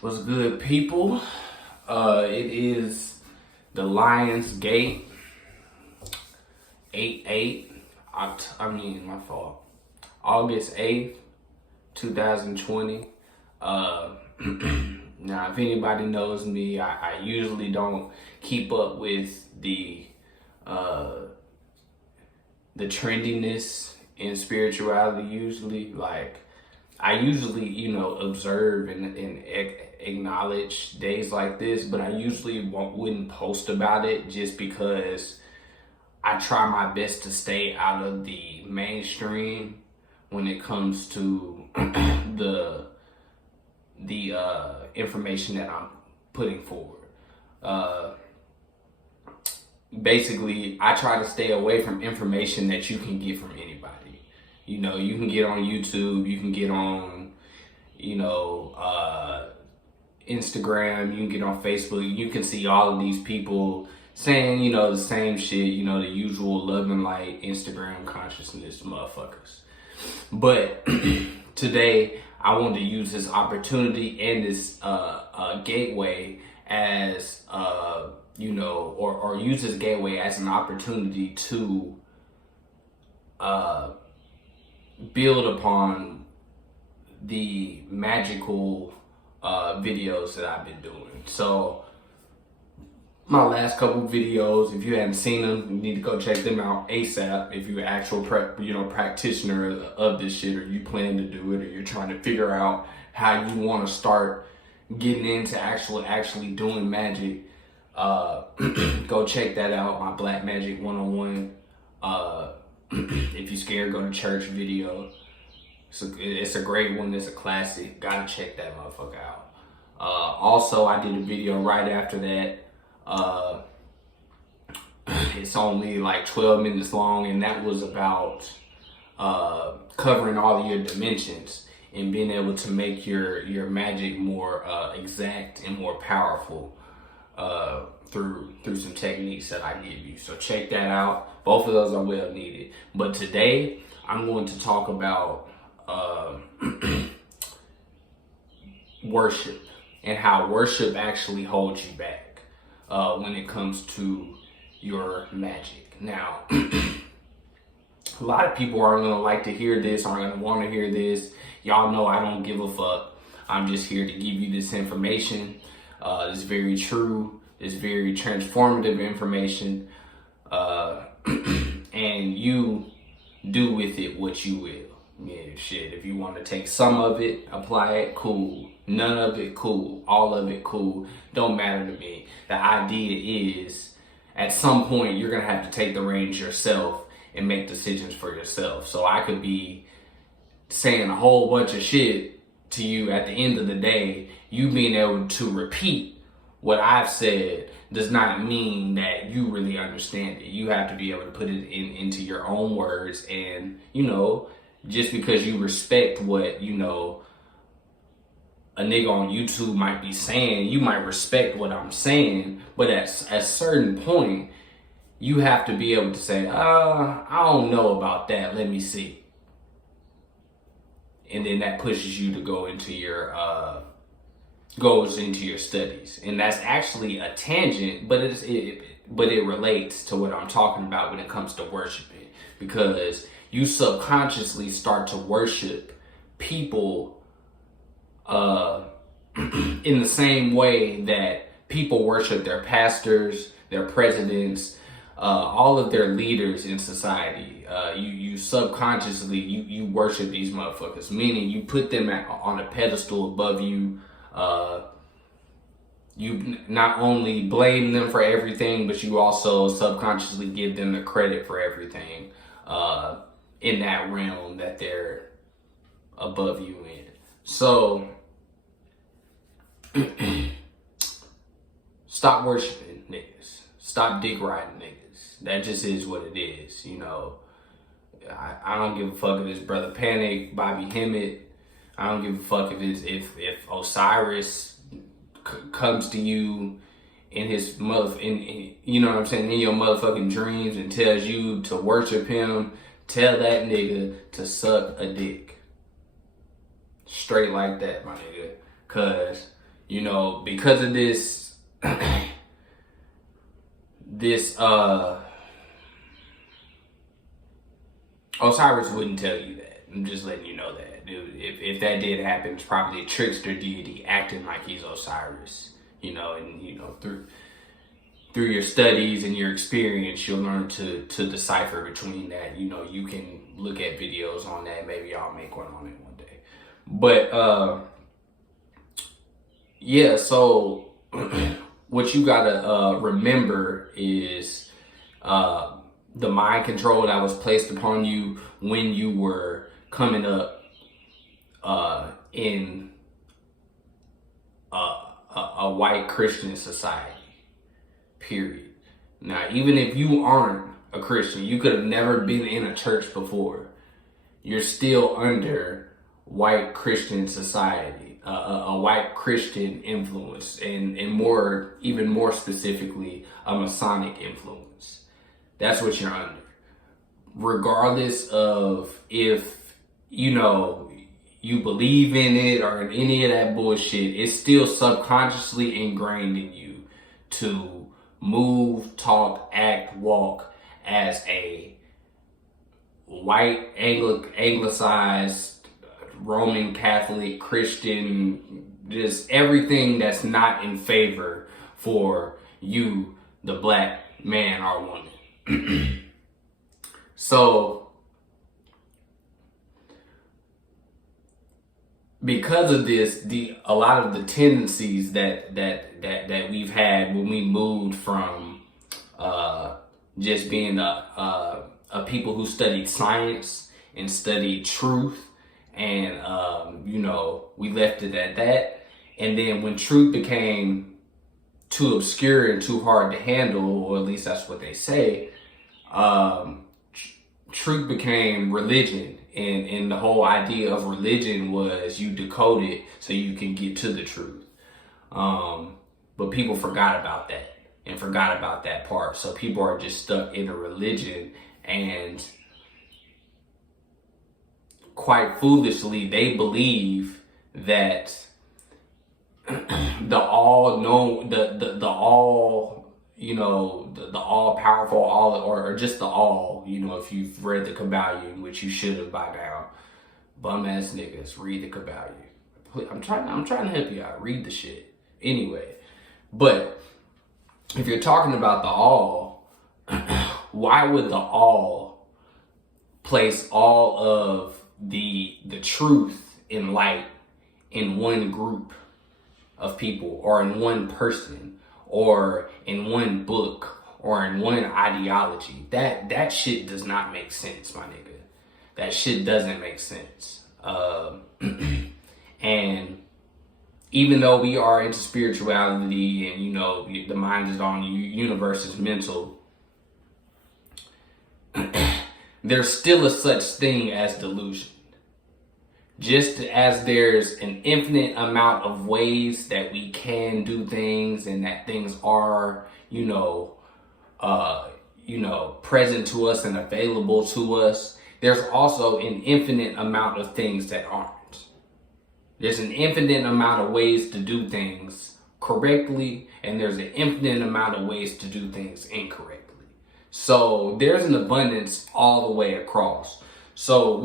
What's good, people? It is the Lions Gate 8/8. My fault. August 8th, 2020. Now, if anybody knows me, I usually don't keep up with the trendiness in spirituality. I usually, observe and acknowledge days like this, but I usually wouldn't post about it just because I try my best to stay out of the mainstream when it comes to the information that I'm putting forward. Basically, I try to stay away from information that you can get from anybody. You can get on YouTube, you can get on, Instagram, you can get on Facebook, you can see all of these people saying, the same shit, the usual love and light, Instagram consciousness motherfuckers. But today, I wanted to use this opportunity and this gateway as, or use this gateway as an opportunity to build upon the magical videos that I've been doing. So my last couple videos, if you haven't seen them, you need to go check them out ASAP. If you're an actual practitioner of this shit, or you plan to do it, or you're trying to figure out how you want to start getting into actually doing magic, go check that out. My Black Magic 101. If you're scared, go to church video. It's a great one. It's a classic. Gotta check that motherfucker out. Also, I did a video right after that. It's only like 12 minutes long, and that was about covering all of your dimensions and being able to make your magic more exact and more powerful through some techniques that I give you. So check that out. Both of those are well needed. But today I'm going to talk about worship and how worship actually holds you back when it comes to your magic. Now, a lot of people aren't going to like to hear this, aren't going to want to hear this. Y'all know I don't give a fuck. I'm just here to give you this information. It's very true. It's very transformative information. And you do with it what you will. Yeah, shit. If you want to take some of it, apply it, cool. None of it, cool. All of it, cool. Don't matter to me. The idea is, at some point, you're going to have to take the reins yourself and make decisions for yourself. So I could be saying a whole bunch of shit to you. At the end of the day, you being able to repeat what I've said does not mean that you really understand it. You have to be able to put it into your own words, and, just because you respect what, a nigga on YouTube might be saying, you might respect what I'm saying, but at a certain point, you have to be able to say, I don't know about that, let me see. And then that pushes you to go into your, goes into your studies. And that's actually a tangent, but it relates to what I'm talking about when it comes to worshiping, because you subconsciously start to worship people in the same way that people worship their pastors, their presidents, all of their leaders in society. You subconsciously, you worship these motherfuckers, meaning you put them on a pedestal above you. You not only blame them for everything, but you also subconsciously give them the credit for everything in that realm that they're above you in. So stop worshiping niggas. Stop dick riding niggas. That just is what it is. I don't give a fuck if it's Brother Panic, Bobby Hemmett. I don't give a fuck if Osiris comes to you in his in you know what I'm saying, in your motherfucking dreams and tells you to worship him. Tell that nigga to suck a dick. Straight like that, my nigga. Cause You know, because of this, Osiris wouldn't tell you that. I'm just letting you know that, dude. If that did happen, it's probably a trickster deity acting like he's Osiris. You know, and you know, through your studies and your experience, you'll learn to decipher between that. You know, you can look at videos on that. Maybe I'll make one on it one day. But yeah, so what you gotta remember is the mind control that was placed upon you when you were coming up in a white Christian society, period. Now, even if you aren't a Christian, you could have never been in a church before, you're still under white Christian society, a white Christian influence, and even more specifically, a Masonic influence. That's what you're under. Regardless of if, you know, you believe in it or in any of that bullshit, it's still subconsciously ingrained in you to move, talk, act, walk as a white, anglicized, Roman Catholic, Christian, just everything that's not in favor for you, the black man or woman. So, because of this, a lot of the tendencies that we've had when we moved from just being a people who studied science and studied truth, and you know, we left it at that. And then when truth became too obscure and too hard to handle, or at least that's what they say, truth became religion. And the whole idea of religion was you decode it so you can get to the truth. But people forgot about that and forgot about that part. So people are just stuck in a religion, and quite foolishly, they believe that the all powerful, or just the all, you know, if you've read the Kabbalion, which you should have by now, bum ass niggas, read the Kabbalion. I'm trying to help you out. Read the shit. Anyway, but if you're talking about the all, why would the all place all of the truth and light in one group of people, or in one person, or in one book, or in one ideology? That shit does not make sense, my nigga. That shit doesn't make sense. And even though we are into spirituality, and you know, the mind is on you, universe is mental, there's still a such thing as delusion. Just as there's an infinite amount of ways that we can do things, and that things are, present to us and available to us, there's also an infinite amount of things that aren't. There's an infinite amount of ways to do things correctly, and there's an infinite amount of ways to do things incorrectly. So there's an abundance all the way across. So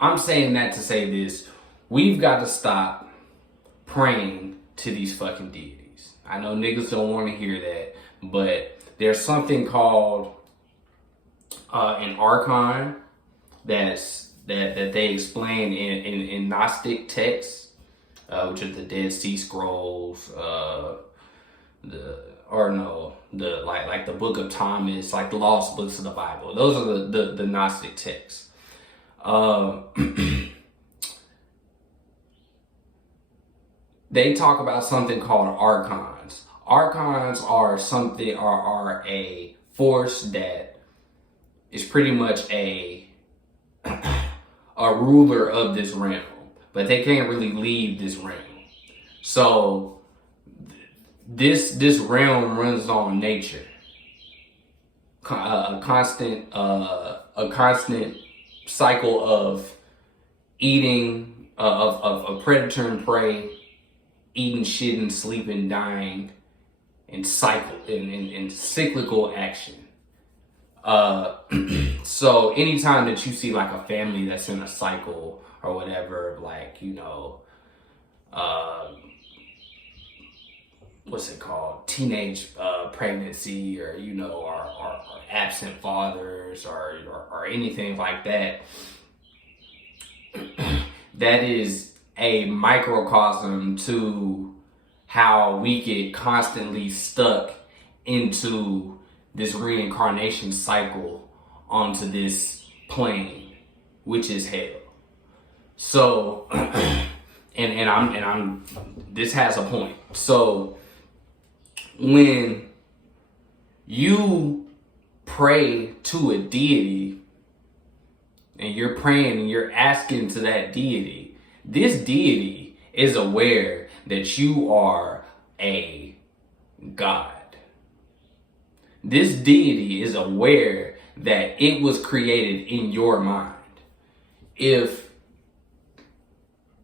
I'm saying that to say this: we've got to stop praying to these fucking deities. I know niggas don't want to hear that, but there's something called an Archon that they explain in Gnostic texts, which are the Dead Sea Scrolls, the Book of Thomas, like the lost books of the Bible. Those are the Gnostic texts. They talk about something called Archons. Archons are a force that is pretty much a ruler of this realm, but they can't really leave this realm. So this realm runs on nature, a constant cycle of eating, of predator and prey, eating, shitting, sleeping, dying, and cyclical action. So anytime that you see like a family that's in a cycle or whatever, like, you know, what's it called? Teenage pregnancy, or, you know, or absent fathers, or anything like that. That is a microcosm to how we get constantly stuck into this reincarnation cycle onto this plane, which is hell. So, and I'm this has a point. So when you pray to a deity, and you're praying and you're asking to that deity, this deity is aware that you are a god. This deity is aware that it was created in your mind.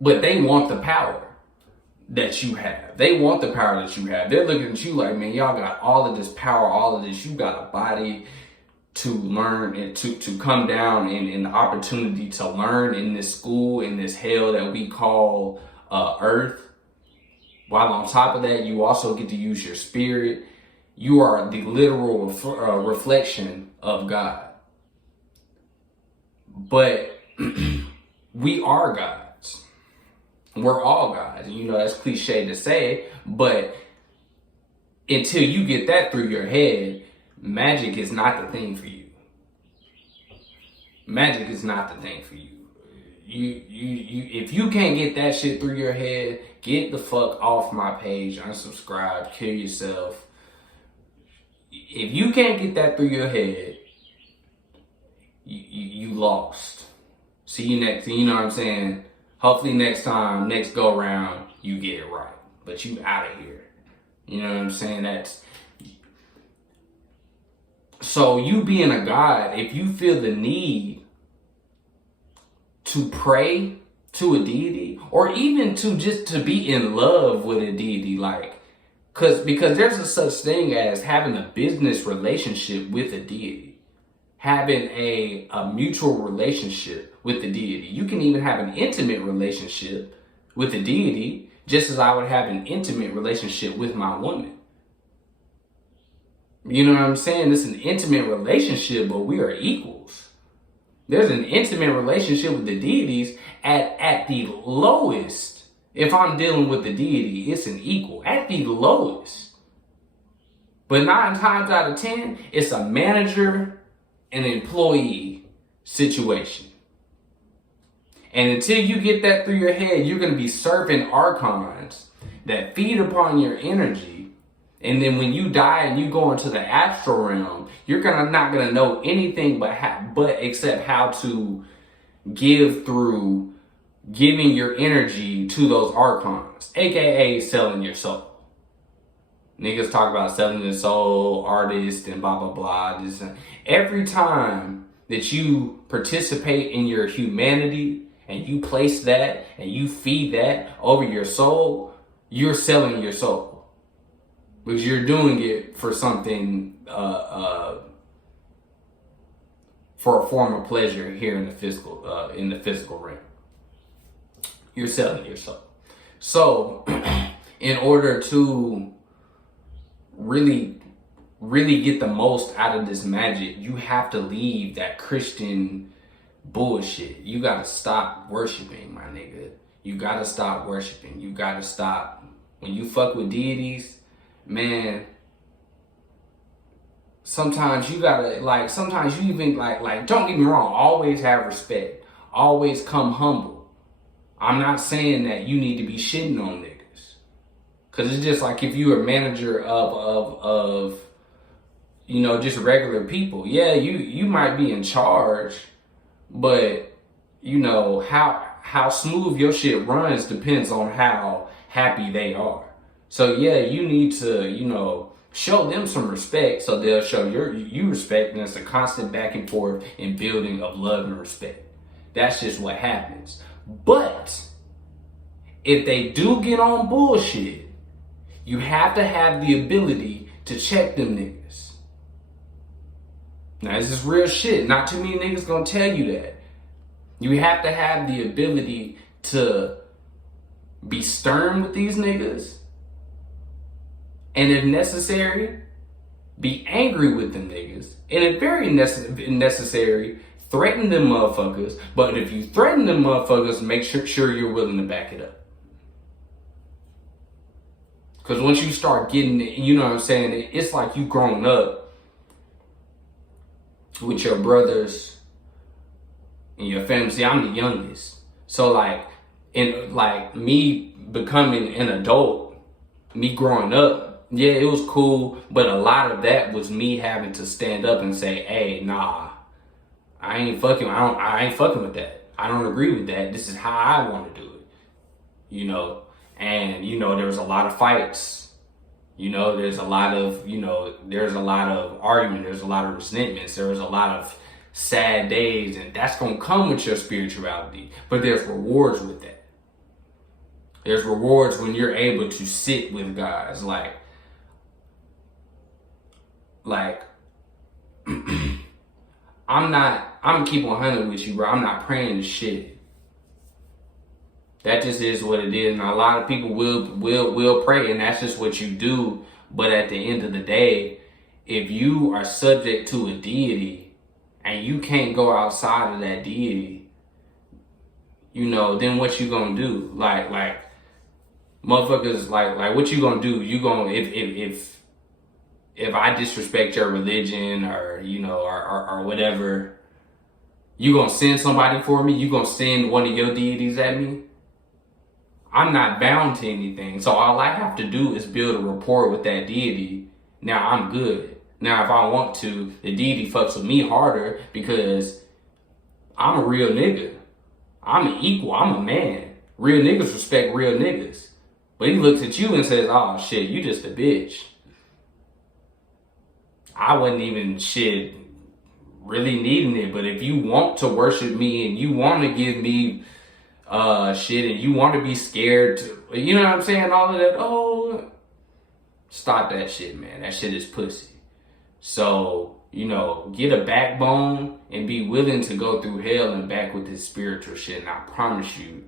But they want the power that you have. They want the power that you have. They're looking at you like, man, y'all got all of this power, all of this. You got a body to learn and to come down, and the opportunity to learn in this school, in this hell that we call Earth. While on top of that, you also get to use your spirit. You are the literal reflection of God. But we are gods. We're all gods. You know, that's cliche to say, but until you get that through your head, magic is not the thing for you. Magic is not the thing for you. You if you can't get that shit through your head, get the fuck off my page, unsubscribe, kill yourself. If you can't get that through your head, you lost. See you next, you know what I'm saying? Hopefully next time, next go around, you get it right. But you out of here. You know what I'm saying? So you being a god, if you feel the need to pray to a deity, or even to be in love with a deity, like, because there's a such thing as having a business relationship with a deity, having a mutual relationship with the deity. You can even have an intimate relationship with the deity, just as I would have an intimate relationship with my woman. You know what I'm saying? It's an intimate relationship, but we are equals. There's an intimate relationship with the deities at the lowest. If I'm dealing with the deity, it's an equal at the lowest. But 9 times out of 10, it's a manager and employee situation. And until you get that through your head, you're going to be serving Archons that feed upon your energy. And then when you die and you go into the astral realm, you're not going to know anything but except how to give through giving your energy to those Archons, aka selling your soul. Niggas talk about selling your soul, artists, and blah, blah, blah. Every time that you participate in your humanity and you place that and you feed that over your soul, you're selling your soul. Because you're doing it for something, for a form of pleasure here in the physical realm. You're selling your soul. So, in order to really get the most out of this magic, you have to leave that Christian bullshit. You gotta stop worshiping, my nigga. You gotta stop worshiping. You gotta stop. When you fuck with deities, man, sometimes you gotta, sometimes you even, don't get me wrong, always have respect. Always come humble. I'm not saying that you need to be shitting on niggas. Cause it's just like if you're a manager of just regular people. Yeah, you might be in charge, but how smooth your shit runs depends on how happy they are. So yeah, you need to, show them some respect so they'll show you respect, and it's a constant back and forth and building of love and respect. That's just what happens. But if they do get on bullshit, you have to have the ability to check them niggas. Now, this is real shit. Not too many niggas gonna tell you that. You have to have the ability to be stern with these niggas. And if necessary, be angry with them niggas. And if very necessary, threaten them motherfuckers. But if you threaten them motherfuckers, make sure you're willing to back it up. Because once you start getting it, you know what I'm saying? It's like you grown up with your brothers and your family. See, I'm the youngest. So like me becoming an adult, me growing up, yeah, it was cool. But a lot of that was me having to stand up and say, hey, nah, I ain't fucking with that. I don't agree with that. This is how I want to do it. You know? And, you know, there was a lot of fights. You know, there's a lot of argument. There's a lot of resentments. There was a lot of sad days. And that's going to come with your spirituality. But there's rewards with that. There's rewards when you're able to sit with guys. I'm gonna keep 100 with you, bro. I'm not praying to shit. That just is what it is. And a lot of people will pray, and that's just what you do. But at the end of the day, if you are subject to a deity and you can't go outside of that deity, you know, then what you gonna do? Like motherfuckers, like what you gonna do? You gonna if I disrespect your religion or, you know, or whatever, you gonna send somebody for me? You gonna send one of your deities at me? I'm not bound to anything. So all I have to do is build a rapport with that deity. Now I'm good. Now if I want to, the deity fucks with me harder because I'm a real nigga. I'm an equal. I'm a man. Real niggas respect real niggas. But he looks at you and says, oh shit, you just a bitch. I wasn't even shit really needing it. But if you want to worship me and you want to give me shit and you want to be scared to, you know what I'm saying? All of that. Oh, stop that shit, man. That shit is pussy. So, you know, get a backbone and be willing to go through hell and back with this spiritual shit. And I promise you,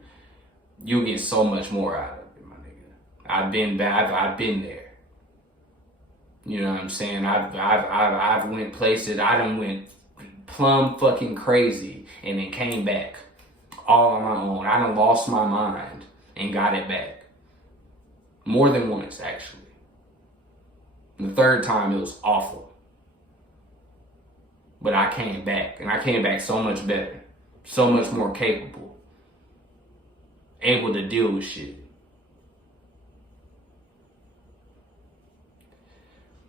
you'll get so much more out of it, my nigga. I've been there. You know what I'm saying? I've went places. I done went plumb fucking crazy and then came back all on my own. I done lost my mind and got it back. More than once, actually. And the third time, it was awful. But I came back, and I came back so much better, so much more capable, able to deal with shit.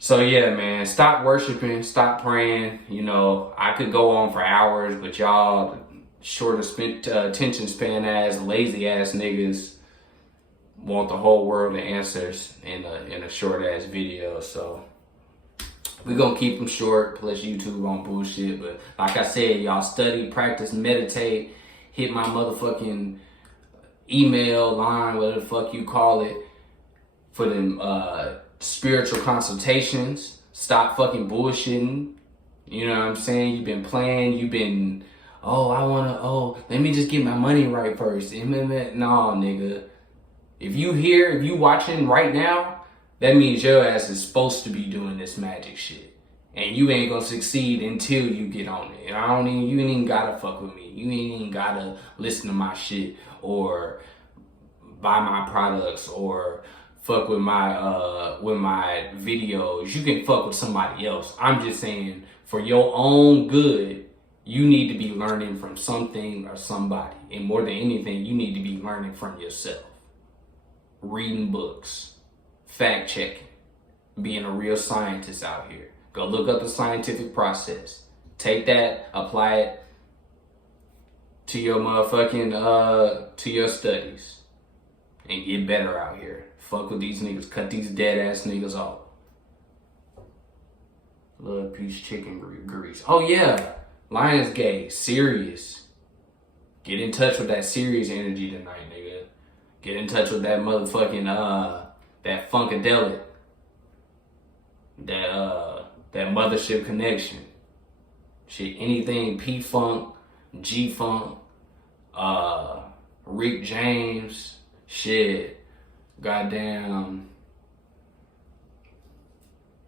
So yeah, man, stop worshiping, stop praying. You know, I could go on for hours, but y'all short attention span ass, lazy ass niggas want the whole world of answers in a short ass video. So we're gonna keep them short, plus YouTube on bullshit. But like I said, y'all study, practice, meditate, hit my motherfucking email line, whatever the fuck you call it, for them spiritual consultations. Stop fucking bullshitting. You know what I'm saying? You've been playing, you've been, let me just get my money right first. No, nigga. If you watching right now, that means your ass is supposed to be doing this magic shit. And you ain't gonna succeed until you get on it. And you ain't even gotta fuck with me. You ain't even gotta listen to my shit or buy my products or fuck with my videos. You can fuck with somebody else. I'm just saying, for your own good, you need to be learning from something or somebody. And more than anything, you need to be learning from yourself. Reading books, fact checking, being a real scientist out here. Go look up the scientific process. Take that, apply it to your motherfucking, to your studies. And get better out here. Fuck with these niggas. Cut these dead ass niggas off. Love, peace, chicken grease. Oh yeah, Lionsgate, serious. Get in touch with that serious energy tonight, nigga. Get in touch with that motherfucking that Funkadelic. That Mothership Connection. Shit, anything P-Funk, G-Funk, Rick James, shit, goddamn,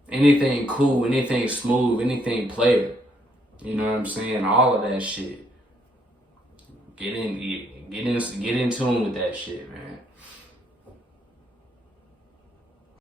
anything cool, anything smooth, anything player. You know what I'm saying? All of that shit. Get in tune with that shit, man.